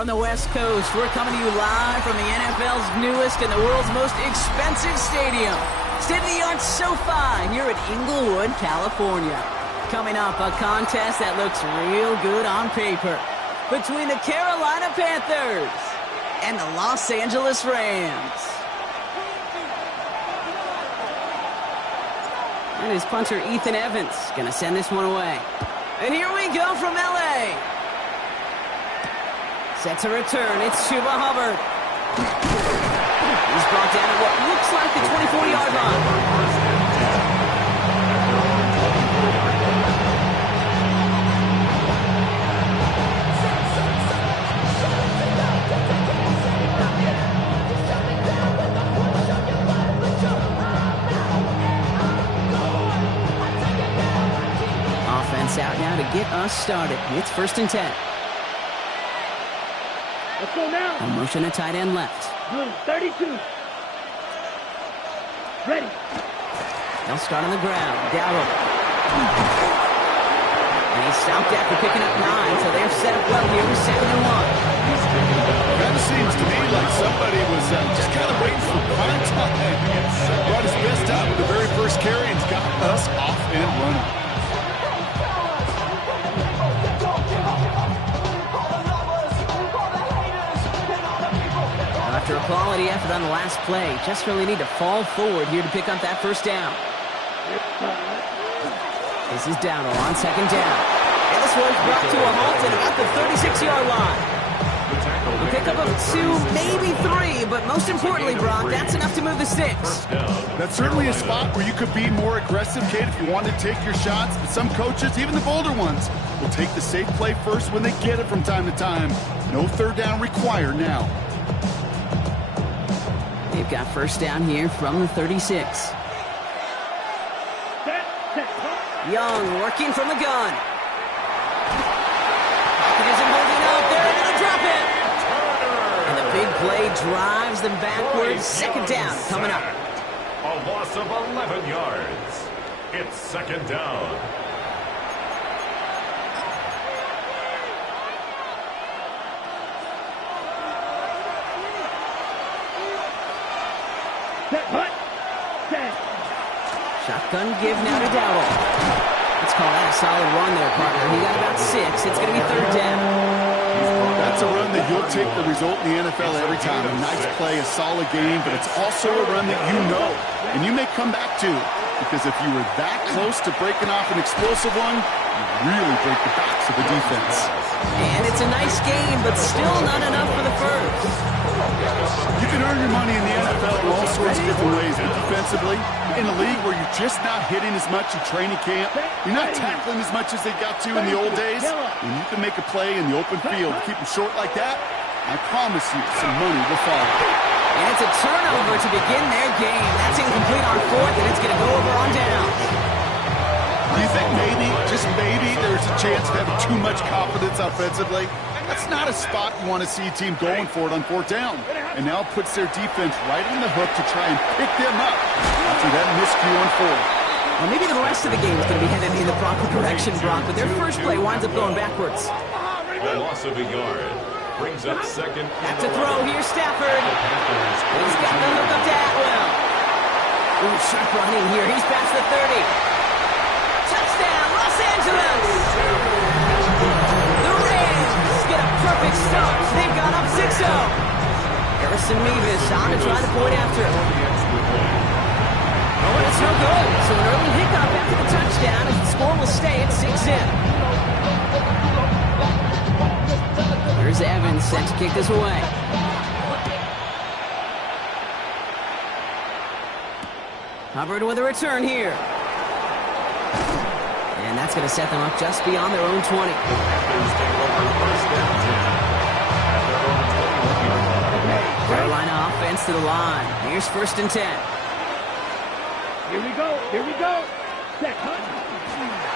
From the West Coast, we're coming to you live from the NFL's newest and the world's most expensive stadium. State-of-the-art SoFi here at Inglewood, California. Coming up, a contest that looks real good on paper between the Carolina Panthers and the Los Angeles Rams. And his punter, Ethan Evans, going to send this one away. And here we go from L.A. Set to return, it's Chuba Hubbard. He's brought down at what looks like the 24-yard line. Offense out now to get us started. It's 1st and 10. Let's go now. A motion to tight end left. Blue 32. Ready. They'll start on the ground. Dowdle. And he's stopped after picking up 9, so they're set up well here with 2nd and 1. Kind of seems to me like somebody was just kind of waiting for prime time. Brought his best out with the very first carry and's got us off and running. After a quality effort on the last play, just really need to fall forward here to pick up that 1st down. This is Dowdle on 2nd down. And this one's brought to a halt at about the 36-yard line. A pickup of 2, maybe 3, but most importantly, Brock, that's enough to move the sticks. That's certainly a spot where you could be more aggressive, Kate, if you want to take your shots. But some coaches, even the bolder ones, will take the safe play first when they get it from time to time. No 3rd down required now. They've got 1st down here from the 36. Young working from the gun. Pocket isn't holding up. They're able to drop it. And the big play drives them backwards. 2nd down coming up. A loss of 11 yards. It's 2nd down. Shotgun give now to Dowdle. Let's call that a solid run there, partner. He got about 6. It's going to be 3rd down. That's a run that you'll take the result in the NFL every time. A nice play, a solid game, but it's also a run that you know and you may come back to. Because if you were that close to breaking off an explosive one, you really break the backs of the defense. And it's a nice game, but still not enough for the 1st. You can earn your money in the NFL in all sorts of different ways, but defensively, in a league where you're just not hitting as much in training camp, you're not tackling as much as they got to in the old days, when you can make a play in the open field to keep them short like that, I promise you some money will follow. And it's a turnover to begin their game. That's incomplete on 4th, and it's going to go over on down. Do you think maybe, just maybe, there's a chance of having too much confidence offensively? That's not a spot you want to see a team going for it on 4th down. And now it puts their defense right on the hook to try and pick them up after that miscue on 4th. Well, maybe the rest of the game is going to be headed in the proper direction, Brock, but their first play winds up going backwards. A loss of a yard brings up 2nd. That's a throw here, Stafford. He's got the hook up to Atwell. Ooh, sharp running here. He's past the 30. Touchdown, Los Angeles! The Rams get a perfect start. They've gone up 6-0. Harrison Mevis on to try the point after. Oh, and it's no good. So an early hiccup after the touchdown, and the score will stay at 6-0. Here's Evans set to kick this away. Hubbard with a return here. And that's going to set them up just beyond their own 20. Carolina offense to the line. Here's 1st and 10. Here we go. Here we go.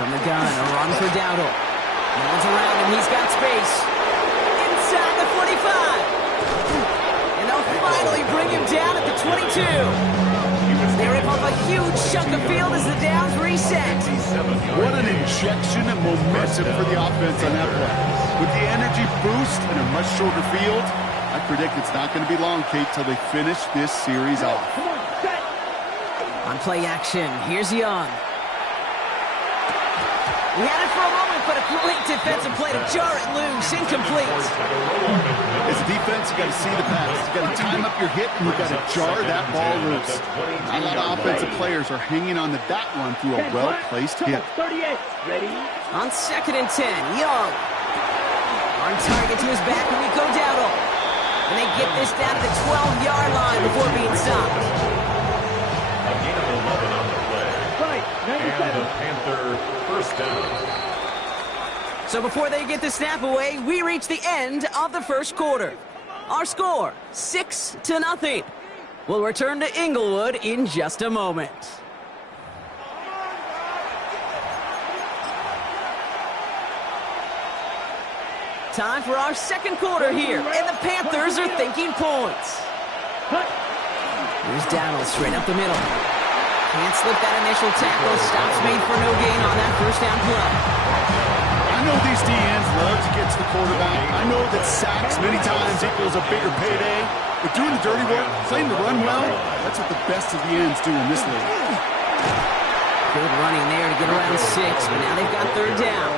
From the gun, a run for Dowdle. No one's around him. He's got space. Inside the 45. And they'll finally bring him down at the 22. They rip off a huge chunk of field as the downs reset. What an injection of momentum for the offense on that play. With the energy boost and a much shorter field, I predict it's not going to be long, Kate, till they finish this series off. On play action, here's Young. He had it for a moment, but a great defensive play to jar it loose. Incomplete. As a defense, you got to see the pass. You got to time up your hit, and you got to jar that ball loose. Not a lot of offensive players are hanging on to that one through a well-placed hit. 38. Ready? On 2nd and 10, Young. On target to his back, Rico Dowdle. And they get this down to the 12-yard line before being stopped. A gain of 11 on the play. Right. And the Panther first down. So before they get the snap away, we reach the end of the first quarter. Our score, 6-0. We'll return to Inglewood in just a moment. Time for our second quarter here, and the Panthers are thinking points. Here's Dowdle straight up the middle. Can't slip that initial tackle. Stops made for no gain on that first down play. I know these DNs love to get to the quarterback. I know that sacks many times equals a bigger payday. But doing the dirty work, playing the run well, that's what the best of the ends do in this league. Good running there to get around 6, but now they've got third down.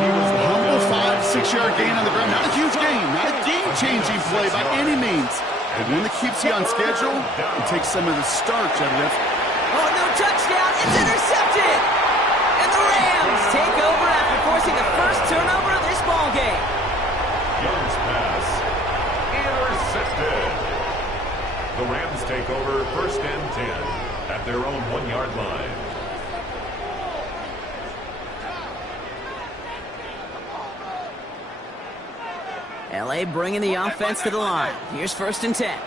He was a humble 5-6 yard gain on the ground. Not a huge gain, not a game-changing play by any means. But one that keeps you on schedule and takes some of the starch out of it. Oh, no touchdown. It's intercepted. And the Rams take over after forcing the first turnover of this ball game. Young's pass intercepted. The Rams take over 1st and 10 at their own 1-yard line. LA bringing the offense to the line. Here's 1st and 10.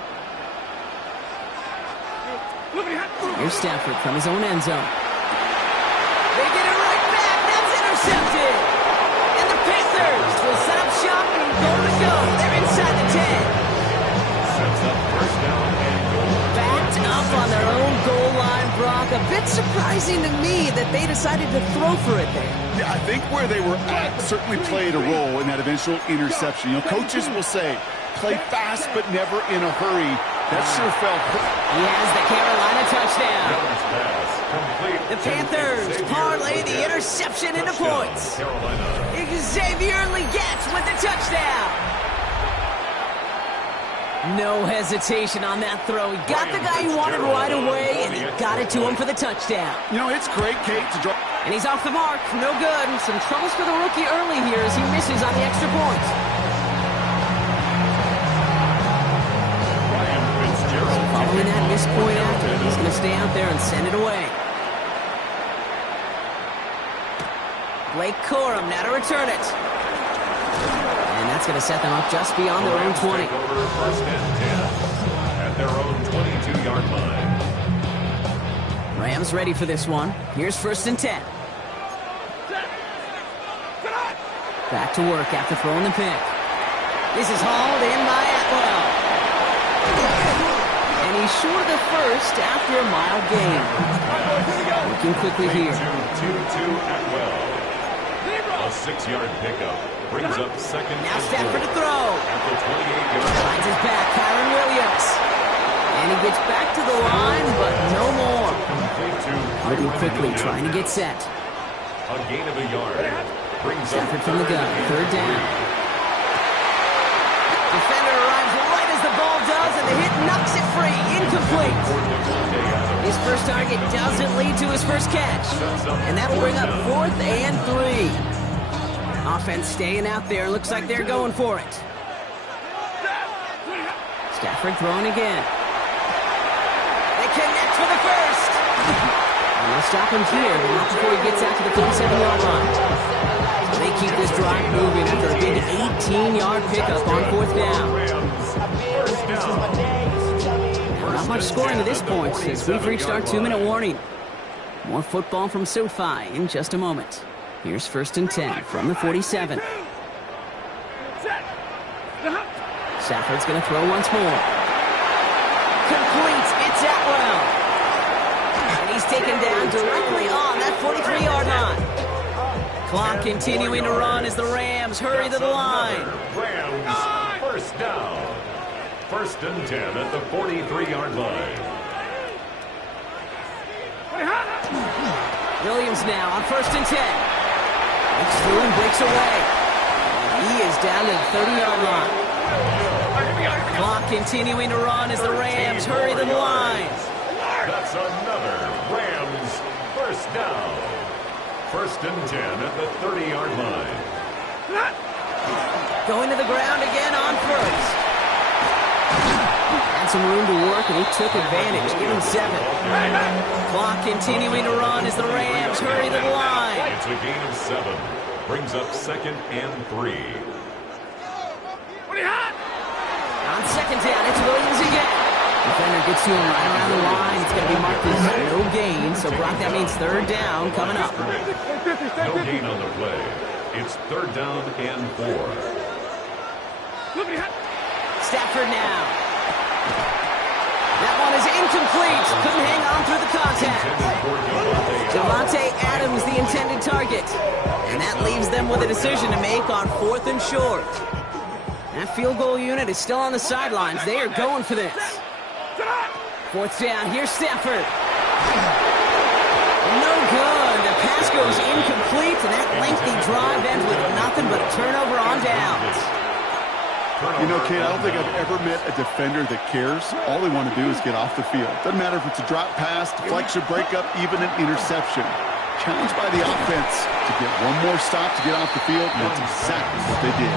Here's Stafford from his own end zone. They get it right back. That's intercepted. And the Panthers will set up shop and go. They're inside the 10. Sets up 1st down and goal. Backed up on their own goal line, Brock. A bit surprising to me that they decided to throw for it there. Yeah, I think where they were at certainly played a role in that eventual interception. You know, coaches will say, play fast but never in a hurry. That sure felt. He has the Carolina touchdown. Young's pass complete. The Panthers parlay the interception into points. Xavier Legette with the touchdown. No hesitation on that throw. He got the guy he wanted right away, and he got it to him for the touchdown. You know, it's great, Kate, to draw. And he's off the mark. No good. Some troubles for the rookie early here as he misses on the extra point. Following that missed point after, he's going to stay out there and send it away. Blake Corum now to return it. And that's going to set them up just beyond their own 20. Over 1st and 10 at their own 22-yard line. Rams ready for this one. Here's 1st and 10. Back to work after throwing the pick. This is hauled in by Atwell. And he's short of the first after a mild gain. Working quickly here. 2-2 Atwell. A 6-yard pickup brings up 2nd. Now Stafford to throw. At the 28-yard line. Finds his back, Kyron Williams. And he gets back to the line, but no more. Moving quickly, trying to get set. A gain of a yard. Brings Stafford from the gun, 3rd down. Defender arrives right as the ball does, and the hit knocks it free. Incomplete. His first target doesn't lead to his first catch. And that'll bring up 4th and 3. Offense staying out there. Looks like they're going for it. Stafford throwing again. They connect for the first. And they'll stop him here, but not before he gets out to the 47-yard line. So they keep this drive moving after a big 18-yard pickup on 4th down. Not much scoring to this point since we've reached our 2-minute warning. More football from SoFi in just a moment. Here's 1st and 10 from the 47. Stafford's going to throw once more. Complete. It's Atwell. taken down directly on that 43-yard line. Clock continuing to run as the Rams hurry to the line. Rams, first down. First and 10 at the 43-yard line. Williams now on first and 10. Breaks through and breaks away. He is down to the 30-yard line. Clock continuing to run as the Rams hurry to the line. That's another Rams first down. First and 10 at the 30-yard line. Going to the ground again on first. Had some room to work, and he took advantage. Give him 7. Clock continuing to run as the Rams hurry to the line. It's a gain of 7. Brings up second and 3. On second down, it's Williams again. Defender gets to him right around the line. It's going to be marked as no gain. So, Brock, that means third down coming up. No gain on the play. It's third down and 4. Stafford now. That one is incomplete. Couldn't hang on through the contact. Devontae Adams, the intended target. And that leaves them with a decision to make on 4th and short. That field goal unit is still on the sidelines. They are going for this. 4th down. Here's Stafford. No good. The pass goes incomplete, and that lengthy drive ends with nothing but a turnover on downs. You know, Kate, I don't think I've ever met a defender that cares. All they want to do is get off the field. Doesn't matter if it's a drop pass, deflection, breakup, even an interception. Challenged by the offense to get one more stop to get off the field, and that's exactly what they did.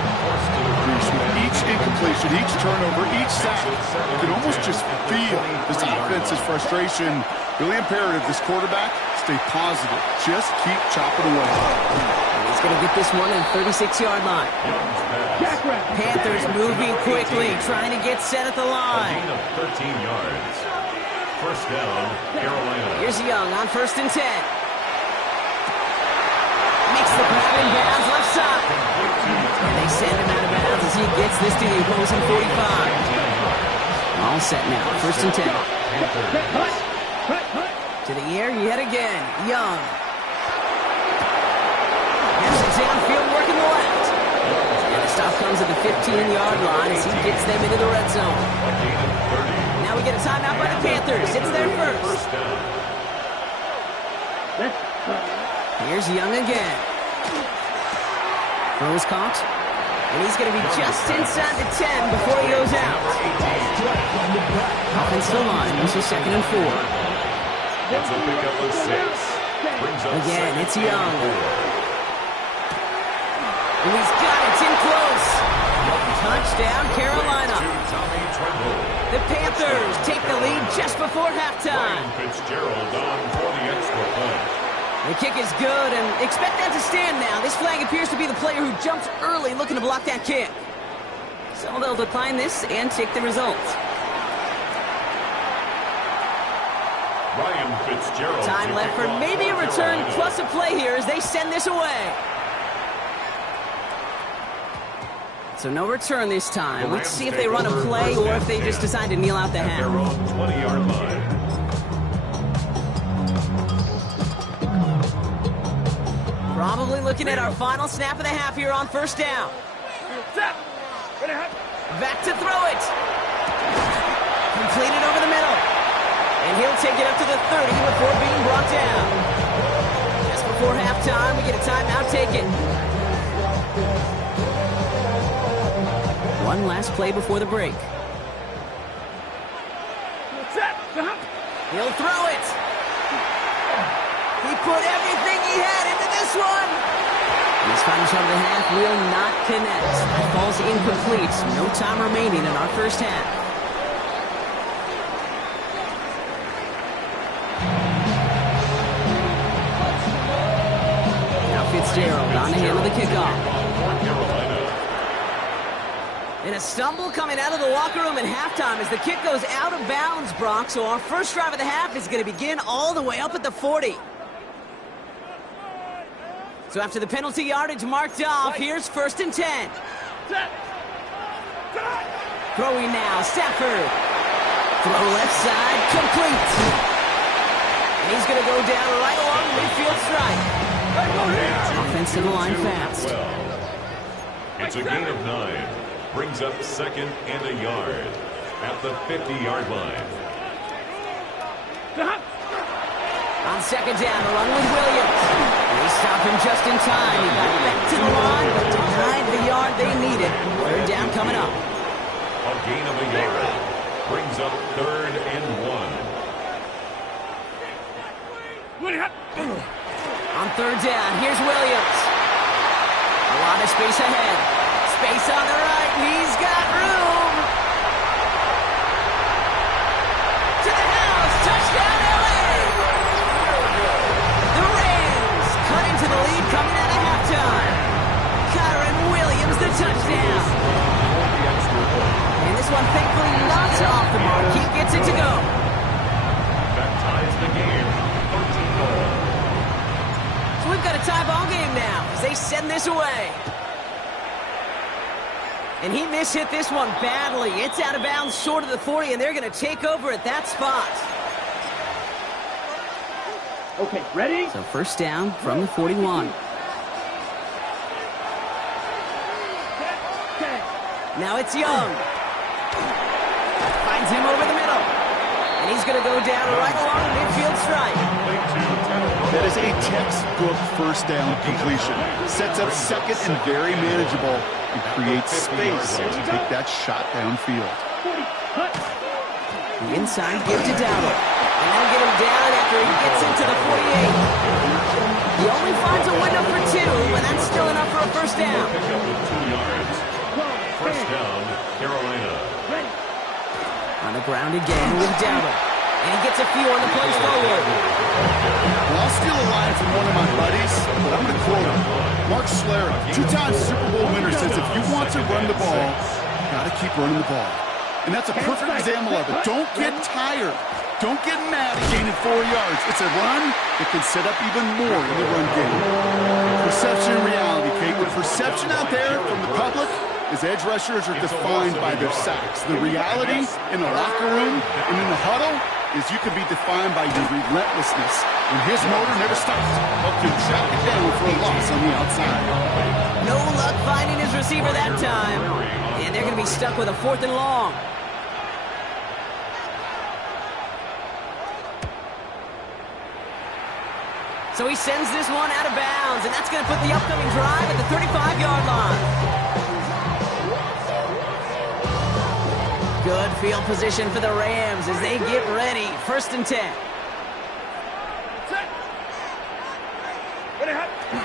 Each incompletion, each turnover, each sack, you can almost just feel this offense's frustration. Really imperative, this quarterback, stay positive. Just keep chopping away. He's going to get this one at the 36-yard line. Panthers moving quickly, trying to get set at the line. A gain of 13 yards. First down, Carolina. Here's Young on first and 10. Makes the grab in bounds left side. And they send him out of bounds as he gets this to the opposing 45. All set now, first and 10. To the air yet again, Young. Has it downfield working the left. And the stop comes at the 15-yard line as he gets them into the red zone. Now we get a timeout by the Panthers. It's their first. Here's Young again. Throws caught. And he's going to be just inside the 10 before he goes out. Offensive line, this is second and 4. It's a pickup of 6. Again, it's Young. And he's got it. It's in close. Touchdown, Carolina. The Panthers take the lead just before halftime. Fitzgerald on for the extra point. The kick is good, and expect that to stand now. This flag appears to be the player who jumps early looking to block that kick. So they'll decline this and take the result. Ryan Fitzgerald. Time left for maybe a return plus a play here as they send this away. So no return this time. Let's see if they run a play or if they just decide to kneel out the half. Their own 20-yard line. Probably looking at our final snap of the half here on first down. Back to throw it. Completed over the middle. And he'll take it up to the 30 before being brought down. Just before halftime, we get a timeout taken. One last play before the break. He'll throw it. He put everything he had into this one. This final shot of the half will not connect. That falls incomplete. No time remaining in our first half. Now Fitzgerald on the hand of the kickoff. And a stumble coming out of the locker room at halftime as the kick goes out of bounds, Brock. So our first drive of the half is going to begin all the way up at the 40. So after the penalty yardage marked off, here's first and 10. Throwing now, Stafford. Throw left side, complete. And he's he's going to go down right along the midfield stripe. Offensive line fast. It's a gain of 9. Brings up second and a yard at the 50-yard line. On second down, the run with Williams. They stop him just in time. He got back to the line, but denied the yard they needed. Third down coming up. A gain of a yard. Brings up third and 1. On third down, here's Williams. A lot of space ahead. Space on the right. He's got room. To the house. Touchdown, LA. The Rams cut into the lead coming out of halftime. Kyron Williams, the touchdown. And this one thankfully not off the mark. He gets it to go. That ties the game. 13-all. So we've got a tie ball game now as they send this away. And he mishit this one badly. It's out of bounds short of the 40, and they're going to take over at that spot. Okay, ready? So first down from the 41. Now it's Young. Finds him over the middle. And he's going to go down right along the midfield stripe. That is a textbook first down completion. Sets up second and very manageable and creates space to take that shot downfield. The inside give to Dowdle. And they'll get him down after he gets into the 48. He only finds a window for 2, but that's still enough for a first down. Pick up with 2 yards. First down, Carolina. On the ground again with Dowdle. And he gets a few on the plays forward. Well, I'll steal a line from one of my buddies, but I'm going to quote him. Mark Schlereth, 2-time Super Bowl winner, says if you want to run the ball, you got to keep running the ball. And that's a perfect example of it. Don't get tired. Don't get mad at gaining 4 yards. It's a run that can set up even more in the run game. Perception and reality, Kate. The perception out there from the public is edge rushers are defined by their sacks. The reality in the locker room and in the huddle is you can be defined by your relentlessness. And his motor never stops. Help him track it down for a loss on the outside. No luck finding his receiver that time. And they're going to be stuck with a 4th and long. So he sends this one out of bounds, and that's going to put the upcoming drive at the 35-yard line. Good field position for the Rams as they get ready. 1st and 10.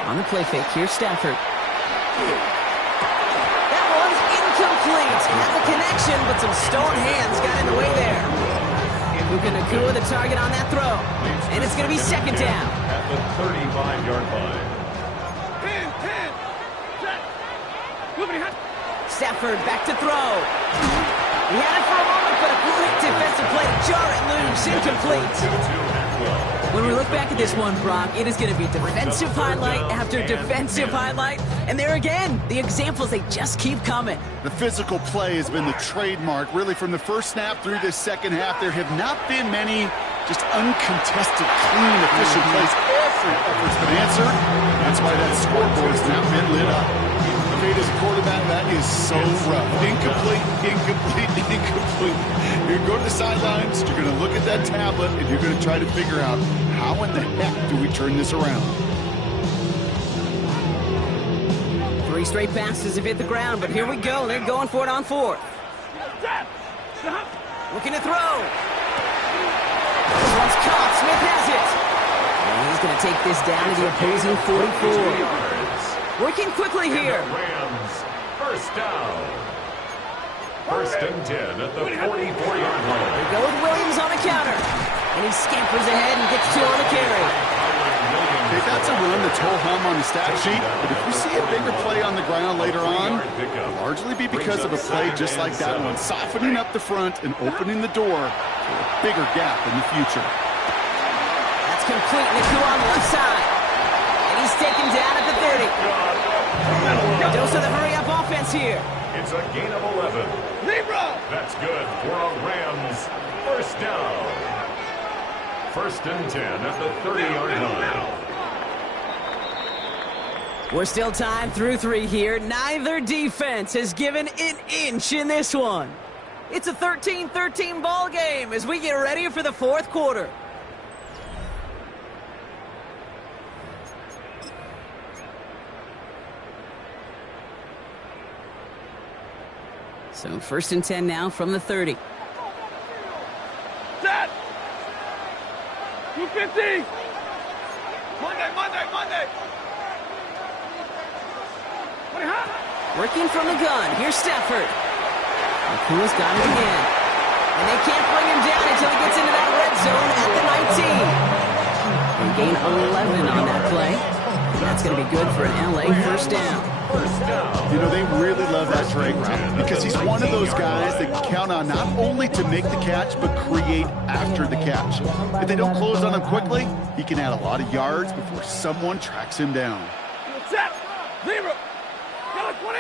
On the play fake, here's Stafford. That one's incomplete. Has a connection, but some stone hands got in the way there. Puka Nacua the target on that throw. And it's going to be 2nd down. At the 35-yard line. Stafford back to throw. He had it for a moment, but a quick defensive play to jar it loose. Incomplete. When we look back at this one, Brock, it is going to be defensive highlight after defensive highlight. And there again, the examples, they just keep coming. The physical play has been the trademark. Really, from the first snap through this second half, there have not been many just uncontested, clean, efficient plays. Every effort's been answered. That's why that scoreboard's now been lit up. Kate, as a quarterback, that is so rough. Incomplete, incomplete, incomplete. You're going to go to the sidelines, you're going to look at that tablet, and you're going to try to figure out how in the heck do we turn this around. 3 straight passes have hit the ground, but here we go. They're going for it on 4th. Looking to throw. This one's caught. Smith has it. And he's going to take this down to the opposing 44. Working quickly here. Rams, first down. 1st and 10 at the 44-yard line. They go with Williams on the counter. And he scampers ahead and gets 2 on the carry. Okay, that's a run that's ho-hum on the stat sheet, but if you see a bigger play on the ground later on, it'll largely be because of a play just like that one, softening up the front and opening the door for a bigger gap in the future. That's complete. Nacua on the left side. And he's taken down at the 30. A dose of the hurry-up offense here. It's a gain of 11. That's good for a Rams first down. First and 10 at the 30-yard line. We're still tied through 3 here. Neither defense has given an inch in this one. It's a 13-13 ball game as we get ready for the 4th quarter. So first and 10 now from the 30. Set! 250! Monday! Working from the gun. Here's Stafford. Nakua's got it again. And they can't bring him down until he gets into that red zone at the 19. They gain 11 on that play. And that's going to be good for an LA first down. You know, they really love that drag route because he's one of those guys that can count on not only to make the catch, but create after the catch. If they don't close on him quickly, he can add a lot of yards before someone tracks him down. Set! 0! Got a 20!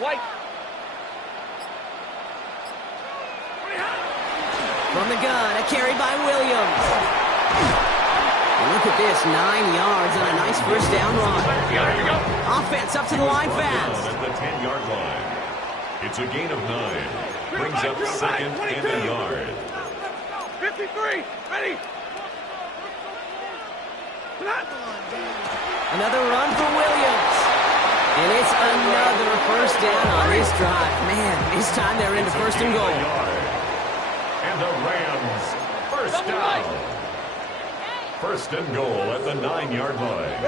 White! From the gun, a carry by Williams. And look at this, 9 yards on a nice first down run. Offense up to the line fast. At the 10-yard line. It's a gain of 9. Brings up second and a yard. 53! Ready! Another run for Williams. And it's another first down on this drive. Man, this time they're into first and goal. And the Rams, first down. First and goal at the 9-yard line.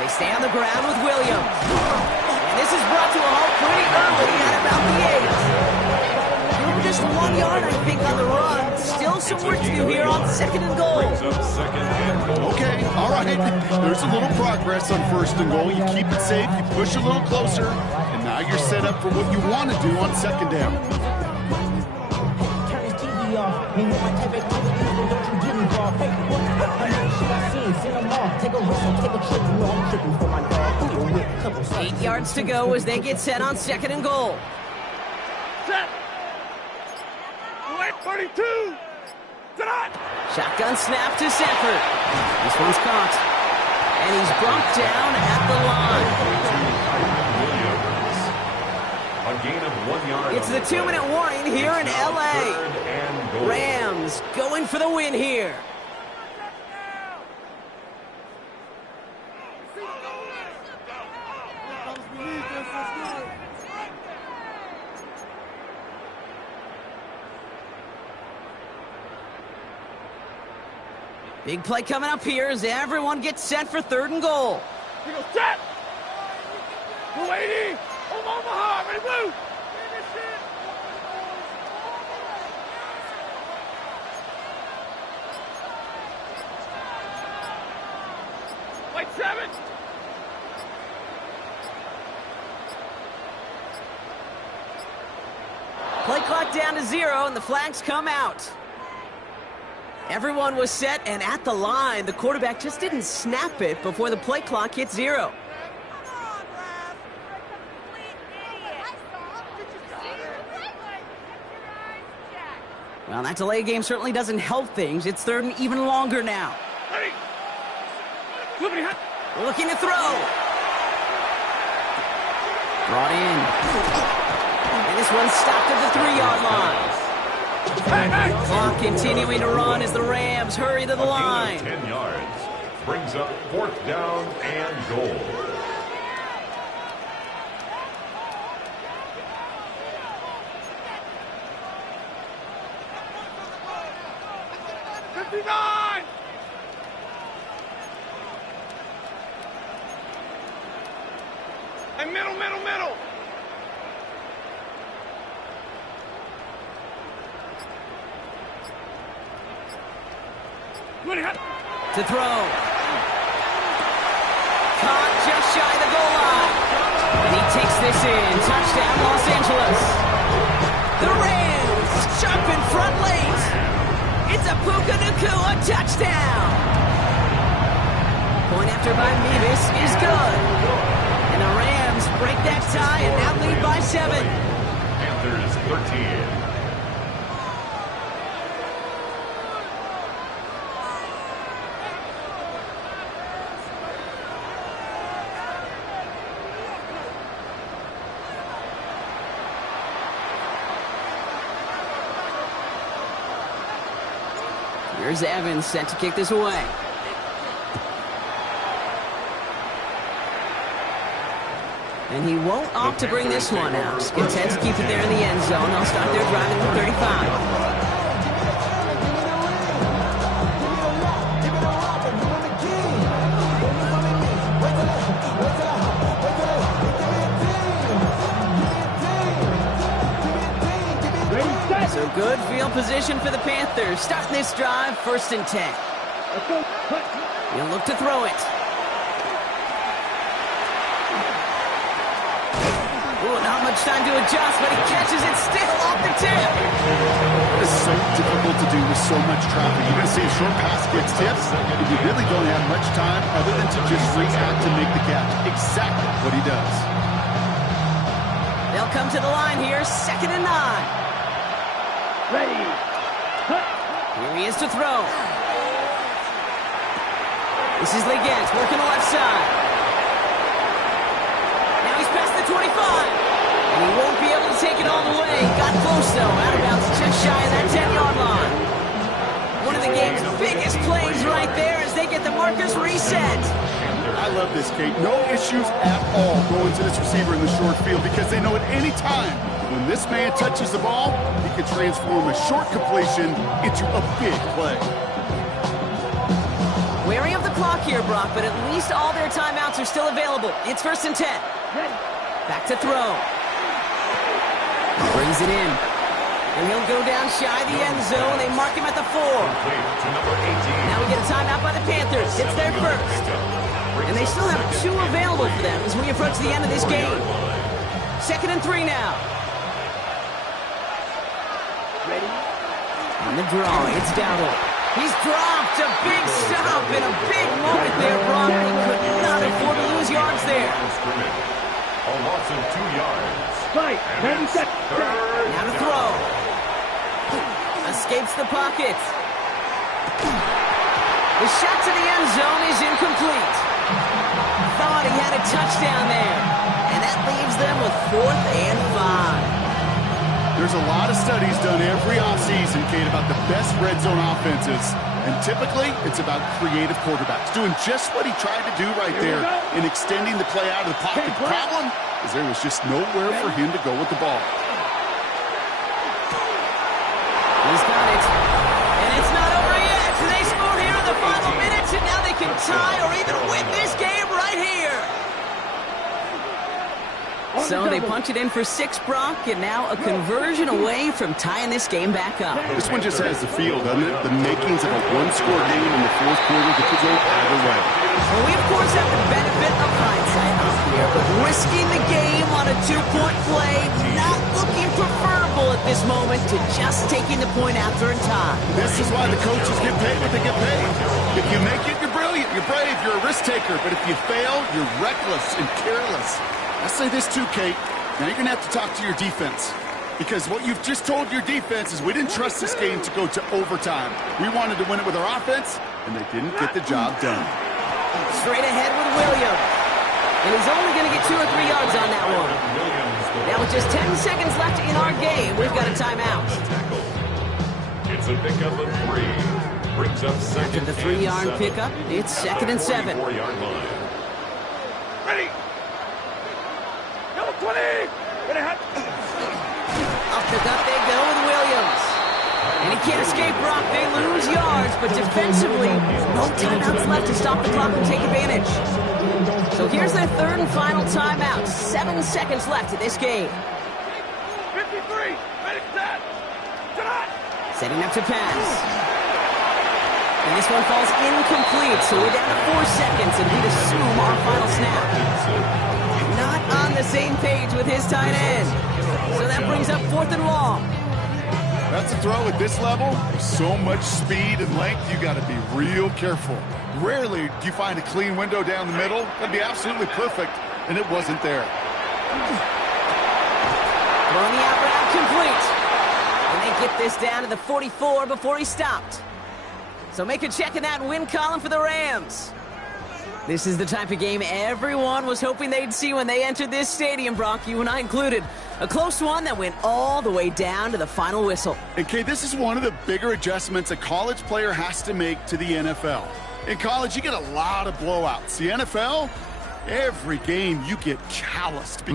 They stay on the ground with Williams. And this is brought to a halt pretty early at about the 8. Doing just 1 yard, I think, on the run. Still some work to do here on second and goal. Okay, all right. There's a little progress on first and goal. You keep it safe, you push a little closer, and now you're set up for what you want to do on second down. Turn this TV off. Ain't no my type of company, don't you get involved. Hey, I know shit I seen, send them off. Take a whistle, take a trip, you know I'm tripping for my dog. 8 yards to go as they get set on second and goal. Set! 32! Shotgun snap to Stafford. This one's caught. And he's bumped down at the line. A gain of 1 yard. It's the 2-minute warning here in LA. Rams going for the win here. Big play coming up here as everyone gets set for third and goal. We go set! 280! Omaha, ready blue! White 7! Play clock down to 0 and the flags come out. Everyone was set and at the line. The quarterback just didn't snap it before the play clock hit 0. Well, that delay game certainly doesn't help things. It's third and even longer now. Ready! Looking to throw. Brought in. And this one's stopped at the 3-yard line. Clock continuing to run as the Rams hurry to the line. 10 yards. Brings up fourth down and goal. And middle. To throw. Caught just shy of the goal line. And he takes this in. Touchdown, Los Angeles. The Rams jump in front late. It's a Puka Nacua touchdown. Point after by Mevis is good. And the Rams break that tie and now lead by 7. Panthers 13. Here's Evans set to kick this away. And he won't opt to bring this one out. Just content to keep it there in the end zone. They'll start their drive at the 35. So good field position for the Panthers. Starting this drive, 1st and 10. He'll look to throw it. Ooh, not much time to adjust, but he catches it still off the tip. It's so difficult to do with so much traffic. You're going to see a short pass gets tipped, and you really don't have much time other than to just react and make the catch. Exactly what he does. They'll come to the line here, 2nd and 9. Ready. Here he is to throw. This is Leggett working the left side. Now he's past the 25. And he won't be able to take it all the way. Got close, though. Out of bounds just shy of that 10-yard line. One of the game's biggest plays right there as they get the markers reset. I love this, Kate. No issues at all going to this receiver in the short field because they know at any time when this man touches the ball, he can transform a short completion into a big play. Wary of the clock here, Brock, but at least all their timeouts are still available. It's 1st and 10. Back to throw. Brings it in. And he'll go down shy of the end zone. They mark him at the 4. Now we get a timeout by the Panthers. It's their first. And they still have 2 available for them as we approach the end of this game. 2nd and 3 now. Ready. On the draw, it's Dowdle. He's dropped a big stop in a big moment there, Brock. He could not afford to lose yards there. A loss of 2 yards. Fight. 10 seconds. Now to throw. Escapes the pocket. The shot to the end zone is incomplete. Thought he had a touchdown there. And that leaves them with 4th and 5. There's a lot of studies done every offseason, Kate, about the best red zone offenses. And typically, it's about creative quarterbacks doing just what he tried to do right there in extending the play out of the pocket. The problem is there was just nowhere for him to go with the ball. He's got it. And it's not over yet. They score here in the final minutes, and now they can tie or even win this game right here. So they punch it in for 6, Brock, and now a conversion away from tying this game back up. This one just has the feel, doesn't it? The makings of a one-score game in the 4th quarter that could go either way. Well, we, of course, have the benefit of hindsight here, but risking the game on a 2-point play, not looking preferable at this moment to just taking the point after in time. This is why the coaches get paid what they get paid. If you make it, you're brilliant, you're brave, you're a risk taker. But if you fail, you're reckless and careless. I say this too, Kate. Now you're going to have to talk to your defense. Because what you've just told your defense is we didn't trust this game to go to overtime. We wanted to win it with our offense, and they didn't get the job done. Straight ahead with Williams. And he's only going to get 2 or 3 yards on that one. Now with just 10 seconds left in our game, we've got a timeout. It's a pickup of 3. Brings up 2nd. After the 3-yard pickup, it's 2nd and 7. 4-yard line. Ready. Number 20. Ready, hot. Up the gut they go with Williams. And he can't escape, Brock. They lose yards, but defensively, no timeouts left to stop the clock and take advantage. So here's their 3rd and final timeout. 7 seconds left in this game. 53. Ready, set. Tonight. Setting up to pass. And this one falls incomplete, so we're down to 4 seconds, and we'd assume our final snap. Not on the same page with his tight end. So that brings up 4th and long. That's a throw at this level. So much speed and length, you got to be real careful. Rarely do you find a clean window down the middle. That'd be absolutely perfect, and it wasn't there. Throwing the out route complete. And they get this down to the 44 before he stopped. So make a check in that win column for the Rams. This is the type of game everyone was hoping they'd see when they entered this stadium, Brock, you and I included. A close one that went all the way down to the final whistle. And Kay, this is one of the bigger adjustments a college player has to make to the NFL. In college, you get a lot of blowouts. The NFL, every game you get calloused because